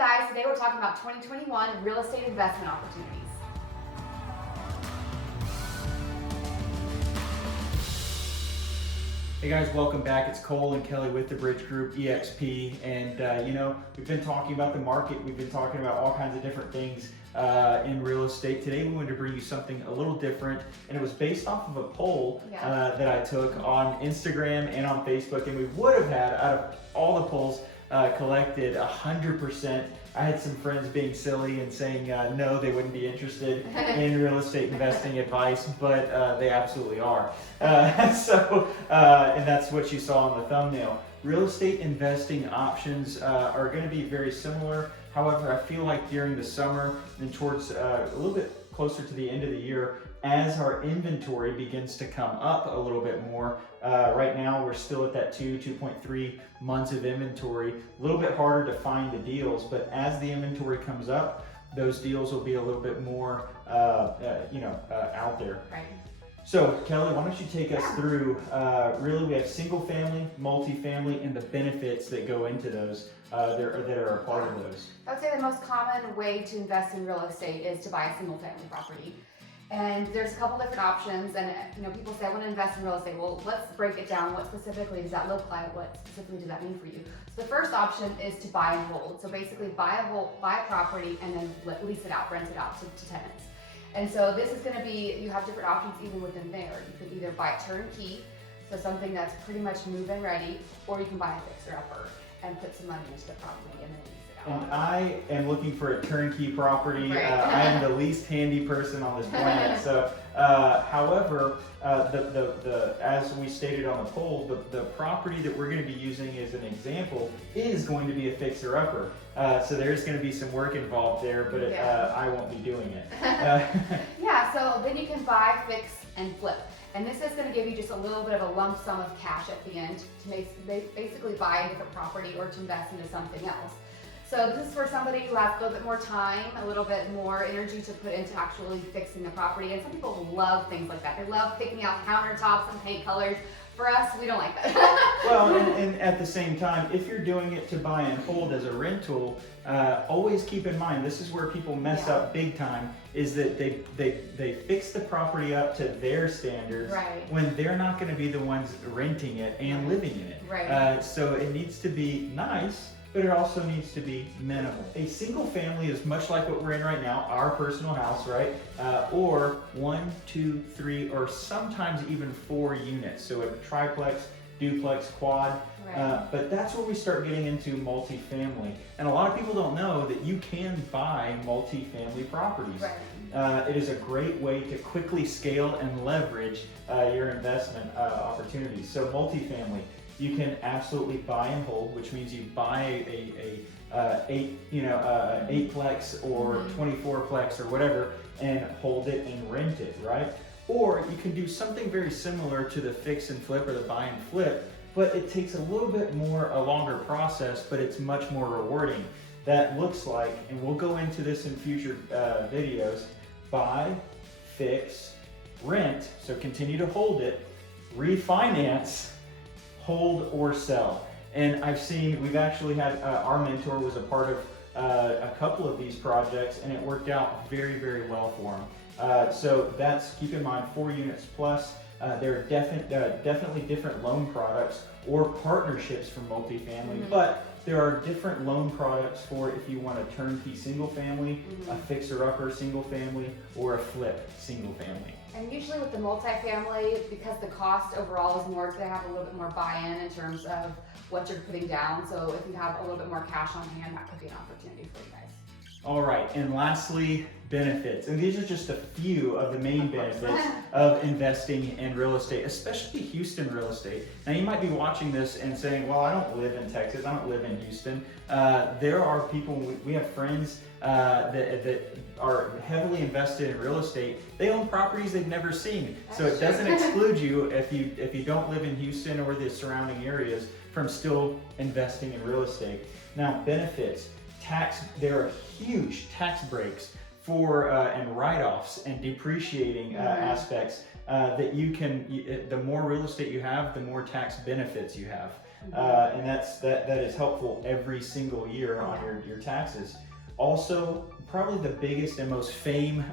guys, today we're talking about 2021 real estate investment opportunities. Hey guys, welcome back. It's Cole and Kelly with the Bridge Group EXP, and we've been talking about the market. We've been talking about all kinds of different things in real estate. Today we wanted to bring you something a little different, and it was based off of a poll that I took on Instagram and on Facebook, and we would have had, out of all the polls collected, 100%. I had some friends being silly and saying no, they wouldn't be interested in real estate investing advice, but they absolutely are. And that's what you saw on the thumbnail. Real estate investing options are going to be very similar. However, I feel like during the summer and towards a little bit closer to the end of the year, as our inventory begins to come up a little bit more, right now we're still at that 2.3 months of inventory, a little bit harder to find the deals, but as the inventory comes up, those deals will be a little bit more out there. Right. So Kelly, why don't you take us through, really we have single family, multifamily, and the benefits that go into those, that are a part of those. I would say the most common way to invest in real estate is to buy a single family property. And there's a couple different options, and people say, I want to invest in real estate. Well, let's break it down. What specifically does that look like? What specifically does that mean for you? So the first option is to buy and hold. So basically buy a property and then lease it out, rent it out to tenants. And so this is going to be, you have different options even within there. You can either buy turnkey, so something that's pretty much move-in ready, or you can buy a fixer-upper and put some money into the property and then lease it out. And I am looking for a turnkey property. Right. I am the least handy person on this planet. So, however, as we stated on the poll, the property that we're going to be using as an example is going to be a fixer-upper. So there's going to be some work involved there, but I won't be doing it. Yeah, so then you can buy, fix, and flip. And this is going to give you just a little bit of a lump sum of cash at the end to basically buy a different property or to invest into something else. So this is for somebody who has a little bit more time, a little bit more energy to put into actually fixing the property. And some people love things like that. They love picking out countertops and paint colors. For us, we don't like that. Well, and at the same time, if you're doing it to buy and hold as a rental, always keep in mind, this is where people mess up big time, is that they fix the property up to their standards when they're not going to be the ones renting it and living in it. Right. So it needs to be nice, but it also needs to be minimal. A single family is much like what we're in right now, our personal house, right? Or 1, 2, 3, or sometimes even 4 units. So a triplex, duplex, quad. But that's where we start getting into multifamily. And a lot of people don't know that you can buy multifamily properties. It is a great way to quickly scale and leverage your investment opportunities. So multifamily, you can absolutely buy and hold, which means you buy a 8-plex or 24-plex or whatever, and hold it and rent it, right? Or you can do something very similar to the fix and flip or the buy and flip, but it takes a little bit more, a longer process, but it's much more rewarding. That looks like, and we'll go into this in future videos, buy, fix, rent, so continue to hold it, refinance, hold or sell. And I've seen, we've actually had, our mentor was a part of a couple of these projects, and it worked out very, very well for him. So that's, keep in mind, 4 units plus. There are definitely different loan products or partnerships for multifamily, but there are different loan products for if you want a turnkey single family, a fixer-upper single family, or a flip single family. And usually with the multifamily, because the cost overall is more, it's going to have a little bit more buy-in in terms of what you're putting down. So if you have a little bit more cash on hand, that could be an opportunity for you guys. All right, and lastly, benefits. And these are just a few of the main benefits of investing in real estate, especially Houston real estate. Now you might be watching this and saying, well, I don't live in Texas, I don't live in Houston. There are people, we have friends that are heavily invested in real estate. They own properties they've never seen. So it doesn't exclude you if you don't live in Houston or the surrounding areas from still investing in real estate. Now, benefits. There are huge tax breaks for and write-offs and depreciating aspects that you can, the more real estate you have, the more tax benefits you have. and that is helpful every single year on your taxes. Also, probably the biggest and most famed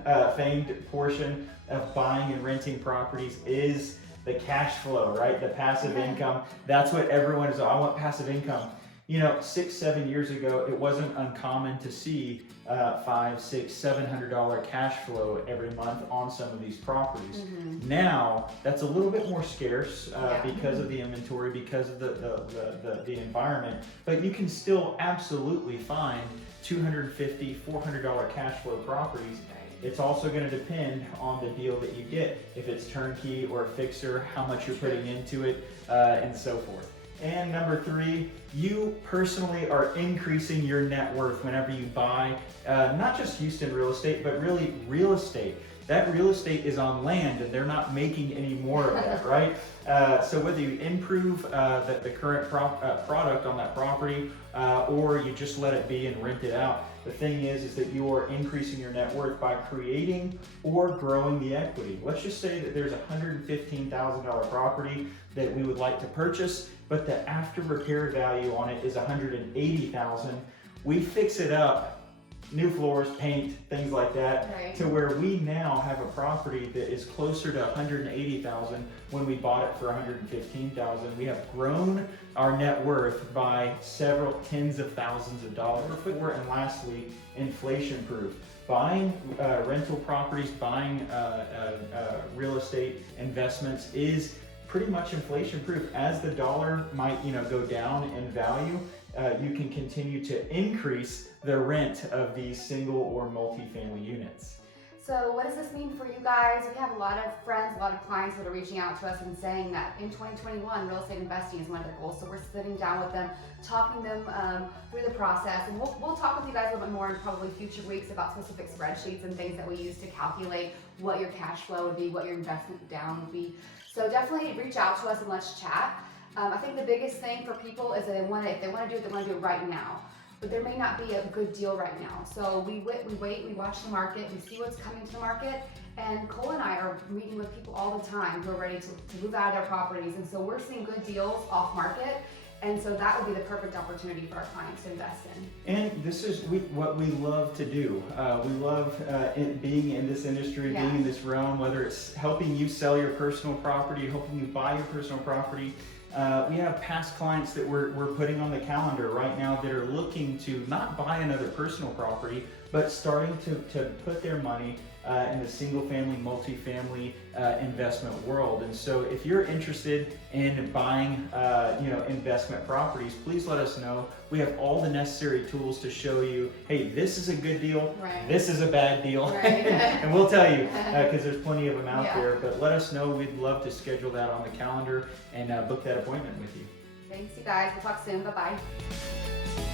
portion of buying and renting properties is the cash flow, right? The passive income. That's what everyone is. I want passive income. You know, 6-7 years ago, it wasn't uncommon to see $500, $600, $700 cash flow every month on some of these properties. Now, that's a little bit more scarce because of the inventory, because of the environment, but you can still absolutely find $250, $400 cash flow properties. It's also going to depend on the deal that you get, if it's turnkey or a fixer, how much you're putting into it, and so forth. And number 3, you personally are increasing your net worth whenever you buy, not just Houston real estate, but really real estate. That real estate is on land and they're not making any more of that, right? So whether you improve the current product on that property or you just let it be and rent it out, the thing is that you are increasing your net worth by creating or growing the equity. Let's just say that there's a $115,000 property that we would like to purchase, but the after repair value on it is $180,000. We fix it up, new floors, paint, things like that, to where we now have a property that is closer to $180,000 when we bought it for $115,000. We have grown our net worth by several tens of thousands of dollars. And lastly, inflation proof. Buying rental properties, buying real estate investments is pretty much inflation proof. As the dollar might go down in value, you can continue to increase the rent of these single or multi-family units. So what does this mean for you guys? We have a lot of friends, a lot of clients that are reaching out to us and saying that in 2021, real estate investing is one of their goals. So we're sitting down with them, talking them through the process, and we'll talk with you guys a little bit more in probably future weeks about specific spreadsheets and things that we use to calculate what your cash flow would be, what your investment down would be. So definitely reach out to us and let's chat. I think the biggest thing for people is that if they want to do it right now. But there may not be a good deal right now. So we wait, we watch the market, we see what's coming to the market, and Cole and I are meeting with people all the time who are ready to move out of their properties. And so we're seeing good deals off market. And so that would be the perfect opportunity for our clients to invest in. And this is what we love to do. We love being in this industry, being in this realm, whether it's helping you sell your personal property, helping you buy your personal property. We have past clients that we're putting on the calendar right now that are looking to not buy another personal property, but starting to put their money in the single family, multi-family investment world. And so if you're interested in buying investment properties, please let us know. We have all the necessary tools to show you, hey, this is a good deal, this is a bad deal, and we'll tell you because there's plenty of them out there. But let us know. We'd love to schedule that on the calendar and book that appointment with you. Thanks, you guys. We'll talk soon. Bye-bye.